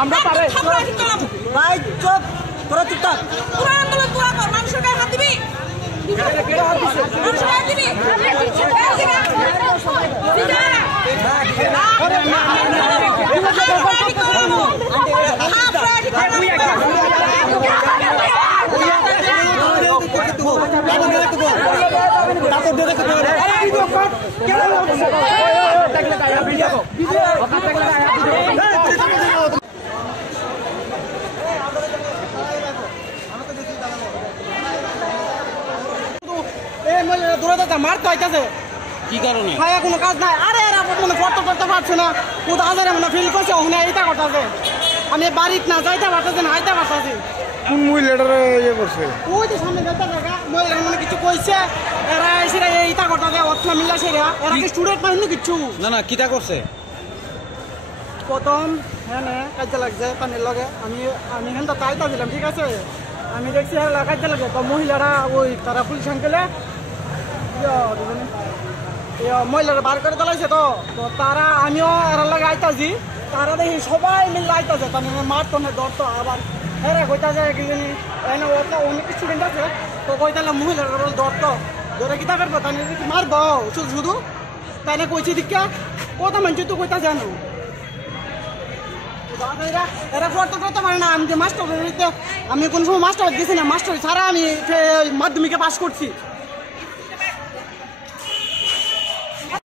আমরা পারে ভাই চুপ তোরা চুপ থাক পুরো আন্দোলন পুরো কর মানুষের গায়ে হাত দিবি মানুষের গায়ে দিবি মারতে হইতেছে কি কারণে খায়া কোনো কাজ নাই আরে এরা মনে পড়তে করতে পারছে না কোথা হাজারে মনে ফিল করছে ওখানে এইটা করতেছে আমি বাড়িতে না যাইতে পারতেছি না আইতে পারতেছি কোন মহিলাটারে ইয়ে করছে ওই তো সামনে যাইতে থাকা মহিলা মনে কিছু কইছে এরা এসে এইটা করতেছে অর্থ মিলা সেরা এরা কি স্টুডেন্ট পাইনি কিছু না কিটা করছে প্রথম হ্যাঁ কাজে লাগছে পানির লগে আমি আমি হ্যাঁ তাইটা দিলাম ঠিক আছে আমি দেখছি কাজে লাগে তো মহিলারা ওই তারা পুলিশ আঙ্কেলে মহিলারা বার করে তোলাইছে তো তারা আমিও এর লাগে আইতাছি তারা দেখি সবাই মিলে আইতাছে তার মারতো না ধরতো আবার হ্যাঁ কইতাছে কি জানি এনে অনেক স্টুডেন্ট আছে তো কইতালে মহিলারা ধরতো ধরে কি তা করবো তাই মারবো শুধু তাই না কইছি দীক্ষা কত মানুষ তো কইতা জানো এরা পড়তে করতে পারে না আমি যে মাস্টার আমি কোন সময় মাস্টার গেছি না মাস্টার ছাড়া আমি মাধ্যমিকে পাস করছি